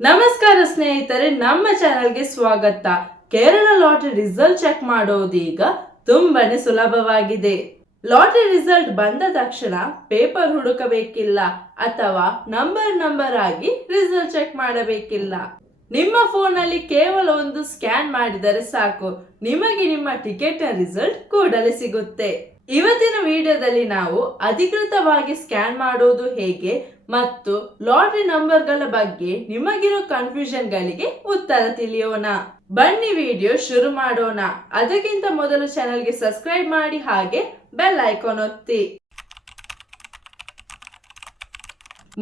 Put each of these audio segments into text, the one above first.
ನಮಸ್ಕಾರ ಸ್ನೇಹಿತರೆ, ನಮ್ಮ ಚಾನೆಲ್ಗೆ ಸ್ವಾಗತ. ಕೇರಳ ಲಾಟರಿ ರಿಸಲ್ಟ್ ಚೆಕ್ ಮಾಡೋದು ಈಗ ತುಂಬಾನೇ ಸುಲಭವಾಗಿದೆ. ಲಾಟರಿ ರಿಸಲ್ಟ್ ಬಂದ ತಕ್ಷಣ ಪೇಪರ್ ಹುಡುಕಬೇಕಿಲ್ಲ ಅಥವಾ ನಂಬರ್ ಆಗಿ ರಿಸಲ್ಟ್ ಚೆಕ್ ಮಾಡಬೇಕಿಲ್ಲ. ನಿಮ್ಮ ಫೋನ್ ನಲ್ಲಿ ಕೇವಲ ಒಂದು ಸ್ಕ್ಯಾನ್ ಮಾಡಿದರೆ ಸಾಕು, ನಿಮಗೆ ನಿಮ್ಮ ಟಿಕೆಟ್ ನ ರಿಸಲ್ಟ್ ಕೂಡಲೇ ಸಿಗುತ್ತೆ. ಇವತ್ತಿನ ವಿಡಿಯೋದಲ್ಲಿ ನಾವು ಅಧಿಕೃತವಾಗಿ ಸ್ಕ್ಯಾನ್ ಮಾಡೋದು ಹೇಗೆ ಮತ್ತು ಲಾಟರಿ ನಂಬರ್ಗಳ ಬಗ್ಗೆ ನಿಮಗಿರೋ ಕನ್ಫ್ಯೂಷನ್ ಗಳಿಗೆ ಉತ್ತರ ತಿಳಿಯೋಣ. ಬನ್ನಿ ವಿಡಿಯೋ ಶುರು ಮಾಡೋಣ. ಅದಕ್ಕಿಂತ ಮೊದಲು ಚಾನೆಲ್ಗೆ ಸಬ್ಸ್ಕ್ರೈಬ್ ಮಾಡಿ ಹಾಗೆ ಬೆಲ್ ಐಕಾನ್ ಒತ್ತಿ.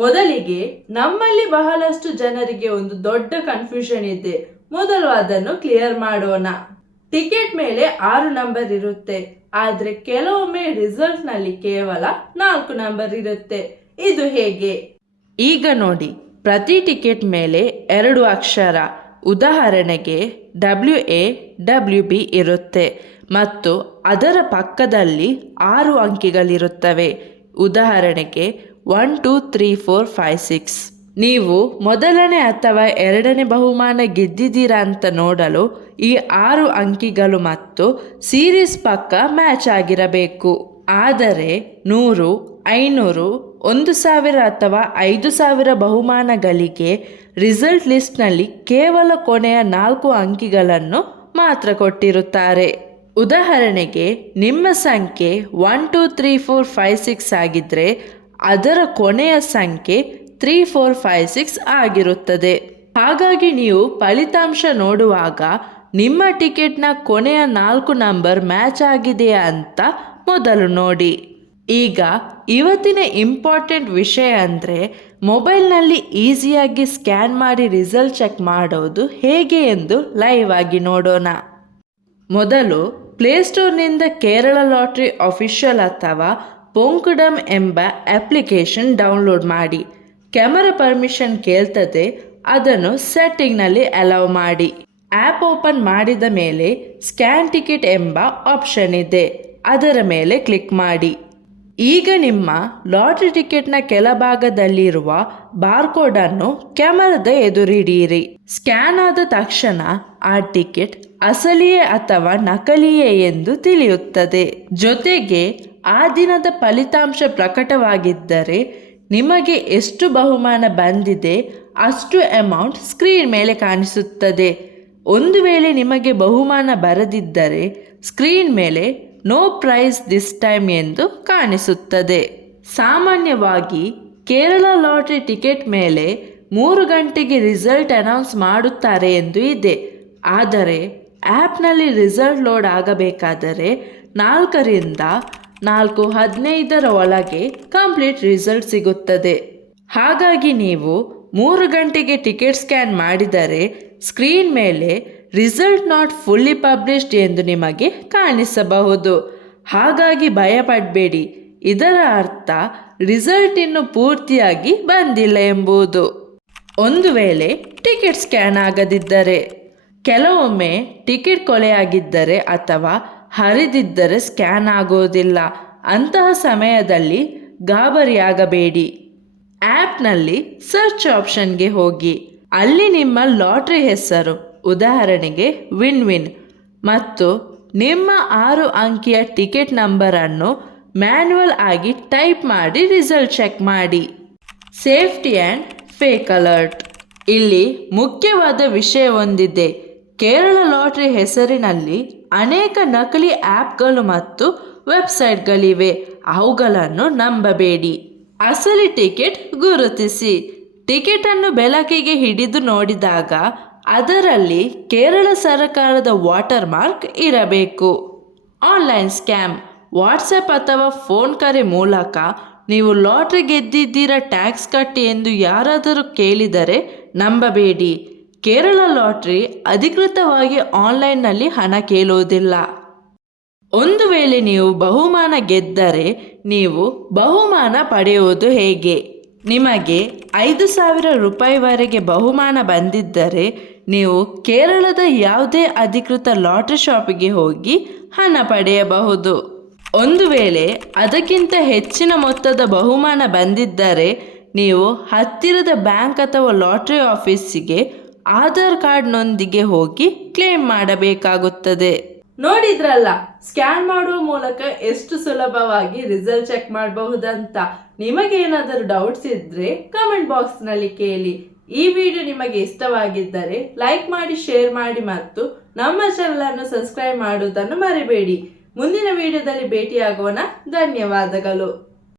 ಮೊದಲಿಗೆ ನಮ್ಮಲ್ಲಿ ಬಹಳಷ್ಟು ಜನರಿಗೆ ಒಂದು ದೊಡ್ಡ ಕನ್ಫ್ಯೂಷನ್ ಇದೆ. ಮೊದಲು ಅದನ್ನು ಕ್ಲಿಯರ್ ಮಾಡೋಣ. ಟಿಕೆಟ್ ಮೇಲೆ 6 ನಂಬರ್ ಇರುತ್ತೆ, ಆದ್ರೆ ಕೆಲವೊಮ್ಮೆ ರಿಸಲ್ಟ್ ನಲ್ಲಿ ಕೇವಲ 4 ನಂಬರ್ ಇರುತ್ತೆ. ಇದು ಹೇಗೆ? ಈಗ ನೋಡಿ, ಪ್ರತಿ ಟಿಕೆಟ್ ಮೇಲೆ 2 ಅಕ್ಷರ, ಉದಾಹರಣೆಗೆ WA WB ಇರುತ್ತೆ ಮತ್ತು ಅದರ ಪಕ್ಕದಲ್ಲಿ 6 ಅಂಕಿಗಳಿರುತ್ತವೆ. ಉದಾಹರಣೆಗೆ 1 2 3 4 5 6. ನೀವು ಮೊದಲನೇ ಅಥವಾ ಎರಡನೇ ಬಹುಮಾನ ಗೆದ್ದಿದ್ದೀರಾ ಅಂತ ನೋಡಲು ಈ 6 ಅಂಕಿಗಳು ಮತ್ತು ಸೀರೀಸ್ ಪಕ್ಕ ಮ್ಯಾಚ್ ಆಗಿರಬೇಕು. ಆದರೆ 100, 500, 1000 ಅಥವಾ 5000 ಬಹುಮಾನಗಳಿಗೆ ರಿಸಲ್ಟ್ ಲಿಸ್ಟ್ನಲ್ಲಿ ಕೇವಲ ಕೊನೆಯ 4 ಅಂಕಿಗಳನ್ನು ಮಾತ್ರ ಕೊಟ್ಟಿರುತ್ತಾರೆ. ಉದಾಹರಣೆಗೆ ನಿಮ್ಮ ಸಂಖ್ಯೆ 1 2 3 4 5 6 ಆಗಿದ್ರೆ ಅದರ ಕೊನೆಯ ಸಂಖ್ಯೆ 3 4 5 6 ಆಗಿರುತ್ತದೆ. ಹಾಗಾಗಿ ನೀವು ಫಲಿತಾಂಶ ನೋಡುವಾಗ ನಿಮ್ಮ ಟಿಕೆಟ್ನ ಕೊನೆಯ 4 ನಂಬರ್ ಮ್ಯಾಚ್ ಆಗಿದೆಯಾ ಅಂತ ಮೊದಲು ನೋಡಿ. ಈಗ ಇವತ್ತಿನ ಇಂಪಾರ್ಟೆಂಟ್ ವಿಷಯ ಅಂದರೆ ಮೊಬೈಲ್ನಲ್ಲಿ ಈಸಿಯಾಗಿ ಸ್ಕ್ಯಾನ್ ಮಾಡಿ ರಿಸಲ್ಟ್ ಚೆಕ್ ಮಾಡೋದು ಹೇಗೆ ಎಂದು ಲೈವ್ ಆಗಿ ನೋಡೋಣ. ಮೊದಲು ಪ್ಲೇಸ್ಟೋರ್ನಿಂದ ಕೇರಳ ಲಾಟರಿ ಅಫಿಷಿಯಲ್ ಅಥವಾ ಪೊಂಕುಡಮ್ ಎಂಬ ಅಪ್ಲಿಕೇಶನ್ ಡೌನ್ಲೋಡ್ ಮಾಡಿ. ಕ್ಯಾಮರಾ ಪರ್ಮಿಷನ್ ಕೇಳ್ತದೆ, ಅದನ್ನು ಸೆಟ್ಟಿಂಗ್ನಲ್ಲಿ ಅಲೌ ಮಾಡಿ. ಆ್ಯಪ್ ಓಪನ್ ಮಾಡಿದ ಮೇಲೆ ಸ್ಕ್ಯಾನ್ ಟಿಕೆಟ್ ಎಂಬ ಆಪ್ಷನ್ ಇದೆ, ಅದರ ಮೇಲೆ ಕ್ಲಿಕ್ ಮಾಡಿ. ಈಗ ನಿಮ್ಮ ಲಾಟರಿ ಟಿಕೆಟ್ನ ಕೆಳಭಾಗದಲ್ಲಿರುವ ಬಾರ್ಕೋಡನ್ನು ಕ್ಯಾಮರಾದ ಎದುರಿಡಿಯಿರಿ. ಸ್ಕ್ಯಾನ್ ಆದ ತಕ್ಷಣ ಆ ಟಿಕೆಟ್ ಅಸಲಿಯೇ ಅಥವಾ ನಕಲಿಯೇ ಎಂದು ತಿಳಿಯುತ್ತದೆ. ಜೊತೆಗೆ ಆ ದಿನದ ಫಲಿತಾಂಶ ಪ್ರಕಟವಾಗಿದ್ದರೆ ನಿಮಗೆ ಎಷ್ಟು ಬಹುಮಾನ ಬಂದಿದೆ ಅಷ್ಟು ಅಮೌಂಟ್ ಸ್ಕ್ರೀನ್ ಮೇಲೆ ಕಾಣಿಸುತ್ತದೆ. ಒಂದು ವೇಳೆ ನಿಮಗೆ ಬಹುಮಾನ ಬರದಿದ್ದರೆ ಸ್ಕ್ರೀನ್ ಮೇಲೆ ನೋ ಪ್ರೈಸ್ ದಿಸ್ ಟೈಮ್ ಎಂದು ಕಾಣಿಸುತ್ತದೆ. ಸಾಮಾನ್ಯವಾಗಿ ಕೇರಳ ಲಾಟರಿ ಟಿಕೆಟ್ ಮೇಲೆ 3 ಗಂಟೆಗೆ ರಿಸಲ್ಟ್ ಅನೌನ್ಸ್ ಮಾಡುತ್ತಾರೆ ಎಂದು ಇದೆ. ಆದರೆ ಆ್ಯಪ್ನಲ್ಲಿ ರಿಸಲ್ಟ್ ಲೋಡ್ ಆಗಬೇಕಾದರೆ 4 ರಿಂದ 4:15 ಒಳಗೆ ಕಂಪ್ಲೀಟ್ ರಿಸಲ್ಟ್ ಸಿಗುತ್ತದೆ. ಹಾಗಾಗಿ ನೀವು 3 ಗಂಟೆಗೆ ಟಿಕೆಟ್ ಸ್ಕ್ಯಾನ್ ಮಾಡಿದರೆ ಸ್ಕ್ರೀನ್ ಮೇಲೆ ರಿಸಲ್ಟ್ ನಾಟ್ ಫುಲ್ಲಿ ಪಬ್ಲಿಷ್ಡ್ ಎಂದು ನಿಮಗೆ ಕಾಣಿಸಬಹುದು. ಹಾಗಾಗಿ ಭಯಪಡಬೇಡಿ, ಇದರ ಅರ್ಥ ರಿಸಲ್ಟ್ ಇನ್ನು ಪೂರ್ತಿಯಾಗಿ ಬಂದಿಲ್ಲ ಎಂಬುದು. ಒಂದು ವೇಳೆ ಟಿಕೆಟ್ ಸ್ಕ್ಯಾನ್ ಆಗದಿದ್ದರೆ, ಕೆಲವೊಮ್ಮೆ ಟಿಕೆಟ್ ಕೊಲೆಯಾಗಿದ್ದರೆ ಅಥವಾ ಹರಿದಿದ್ದರೆ ಸ್ಕ್ಯಾನ್ ಆಗೋದಿಲ್ಲ. ಅಂತಹ ಸಮಯದಲ್ಲಿ ಗಾಬರಿಯಾಗಬೇಡಿ. ಆ್ಯಪ್ನಲ್ಲಿ ಸರ್ಚ್ ಆಪ್ಷನ್ಗೆ ಹೋಗಿ, ಅಲ್ಲಿ ನಿಮ್ಮ ಲಾಟ್ರಿ ಹೆಸರು, ಉದಾಹರಣೆಗೆ ವಿನ್ ಮತ್ತು ನಿಮ್ಮ 6 ಅಂಕಿಯ ಟಿಕೆಟ್ ನಂಬರನ್ನು ಮ್ಯಾನ್ಯುವಲ್ ಆಗಿ ಟೈಪ್ ಮಾಡಿ ರಿಸಲ್ಟ್ ಚೆಕ್ ಮಾಡಿ. Safety and fake alert. ಇಲ್ಲಿ ಮುಖ್ಯವಾದ ವಿಷಯ ಒಂದಿದೆ. ಕೇರಳ ಲಾಟರಿ ಹೆಸರಿನಲ್ಲಿ ಅನೇಕ ನಕಲಿ ಆ್ಯಪ್ಗಳು ಮತ್ತು ವೆಬ್ಸೈಟ್ಗಳಿವೆ, ಅವುಗಳನ್ನು ನಂಬಬೇಡಿ. ಅಸಲಿ ಟಿಕೆಟ್ ಗುರುತಿಸಿ. ಟಿಕೆಟನ್ನು ಬೆಳಕಿಗೆ ಹಿಡಿದು ನೋಡಿದಾಗ ಅದರಲ್ಲಿ ಕೇರಳ ಸರ್ಕಾರದ ವಾಟರ್ ಮಾರ್ಕ್ ಇರಬೇಕು. Online scam. ವಾಟ್ಸಪ್ ಅಥವಾ ಫೋನ್ ಕರೆ ಮೂಲಕ ನೀವು ಲಾಟ್ರಿ ಗೆದ್ದಿದ್ದೀರಾ, ಟ್ಯಾಕ್ಸ್ ಕಟ್ಟಿ ಎಂದು ಯಾರಾದರೂ ಕೇಳಿದರೆ ನಂಬಬೇಡಿ. ಕೇರಳ ಲಾಟ್ರಿ ಅಧಿಕೃತವಾಗಿ ಆನ್ಲೈನ್ನಲ್ಲಿ ಹಣ ಕೇಳುವುದಿಲ್ಲ. ಒಂದು ವೇಳೆ ನೀವು ಬಹುಮಾನ ಗೆದ್ದರೆ ನೀವು ಬಹುಮಾನ ಪಡೆಯುವುದು ಹೇಗೆ? ನಿಮಗೆ 5,000 ರೂಪಾಯಿವರೆಗೆ ಬಹುಮಾನ ಬಂದಿದ್ದರೆ ನೀವು ಕೇರಳದ ಯಾವುದೇ ಅಧಿಕೃತ ಲಾಟರಿ ಶಾಪಿಗೆ ಹೋಗಿ ಹಣ ಪಡೆಯಬಹುದು. ಒಂದು ವೇಳೆ ಅದಕ್ಕಿಂತ ಹೆಚ್ಚಿನ ಮೊತ್ತದ ಬಹುಮಾನ ಬಂದಿದ್ದರೆ ನೀವು ಹತ್ತಿರದ ಬ್ಯಾಂಕ್ ಅಥವಾ ಲಾಟರಿ ಆಫೀಸಿಗೆ ಆಧಾರ್ ಕಾರ್ಡ್ನೊಂದಿಗೆ ಹೋಗಿ ಕ್ಲೇಮ್ ಮಾಡಬೇಕಾಗುತ್ತದೆ. ನೋಡಿದ್ರಲ್ಲ, ಸ್ಕ್ಯಾನ್ ಮಾಡುವ ಮೂಲಕ ಎಷ್ಟು ಸುಲಭವಾಗಿ ರಿಸಲ್ಟ್ ಚೆಕ್ ಮಾಡಬಹುದಂತ. ನಿಮಗೇನಾದರೂ ಡೌಟ್ಸ್ ಇದ್ರೆ ಕಮೆಂಟ್ ಬಾಕ್ಸ್ನಲ್ಲಿ ಕೇಳಿ. ಈ ವಿಡಿಯೋ ನಿಮಗೆ ಇಷ್ಟವಾಗಿದ್ದರೆ ಲೈಕ್ ಮಾಡಿ, ಶೇರ್ ಮಾಡಿ ಮತ್ತು ನಮ್ಮ ಚಾನಲ್ ಅನ್ನು ಸಬ್ಸ್ಕ್ರೈಬ್ ಮಾಡುವುದನ್ನು ಮರಿಬೇಡಿ. ಮುಂದಿನ ವಿಡಿಯೋದಲ್ಲಿ ಭೇಟಿಯಾಗೋಣ. ಧನ್ಯವಾದಗಳು.